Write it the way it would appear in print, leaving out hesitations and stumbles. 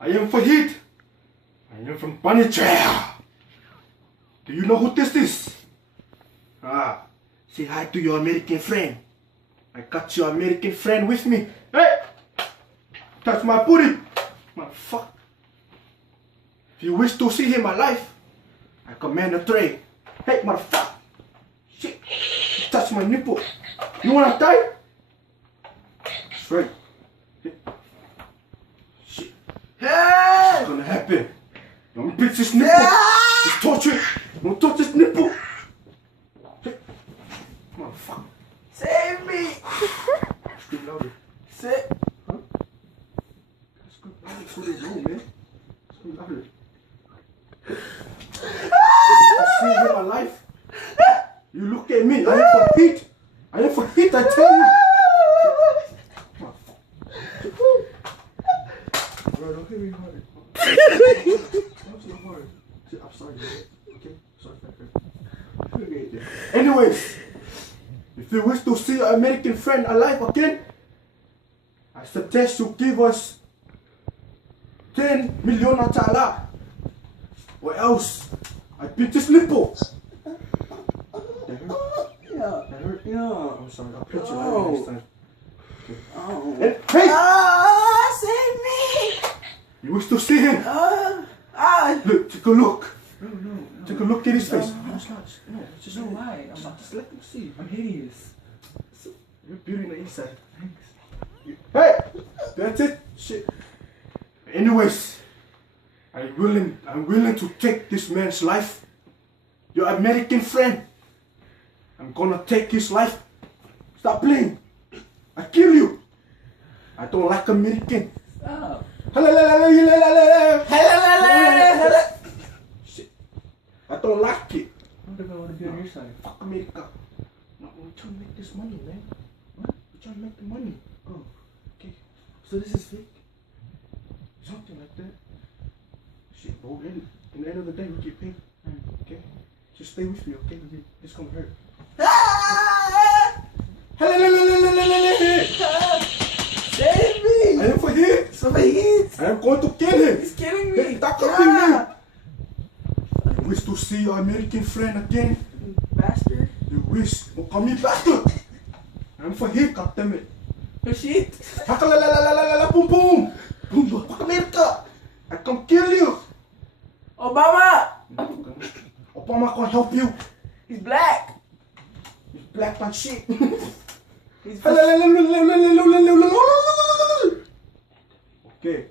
I am Fahid. I am from Punisher. Do you know who this is? Say hi to your American friend. I got your American friend with me. Hey! Touch my booty! Motherfucker. If you wish to see him alive, I command a tray. Hey, motherfucker! Shit! You touch my nipple. You wanna die? That's right. Shit. Hey! What's gonna happen? Don't pinch his nipple. It's torture. Don't touch his nipple. Hey. Motherfucker. Save me! Scream louder. Save. Huh? Scream louder so they know, man. Scream louder. You see him alive? You look at me. I am for heat. I am for heat, I tell you. Bro, don't hit me hard. That's not hard. I'm sorry, man. Okay? Sorry, friend. Anyways, if you wish to see your American friend alive again, I suggest you give us 10 million ta'ala. Or else, I beat this nipple. That hurt? Yeah. That hurt? Yeah. I'm sorry, I'll pinch you Oh. next time. Oh. And, hey! Save me! You wish to see him? Look, take a look. No. Take a look at his face. No, it's not. No, it's just no lie. Just let him see. I'm hideous. You're beauty on the inside. Thanks. Hey! That's it. Shit. Anyways, I'm willing to take this man's life. Your American friend. I'm gonna take his life. Stop playing. I kill you. I don't like American. Stop. Shit. I don't like it. What if I want to be on your side? Fuck America. No, we're trying to make this money, man. What? We're trying to make the money. Oh. Okay. So this is fake? Something like that. Shit, bro. In the end of the day, we get paid. Okay? Just stay with me, okay? It's gonna hurt. Save me! I am for him. Fahid! I am going to kill him. He's killing Hey, me! stop killing me. You wish to see your American friend again? Bastard! You wish. Oh, call me bastard. I am for him, goddammit. Oh shit! Boom, boom. Boom, boom. Fuck America. I can kill you. Obama! Obama can't help you. He's black! He's black like shit. He's Okay.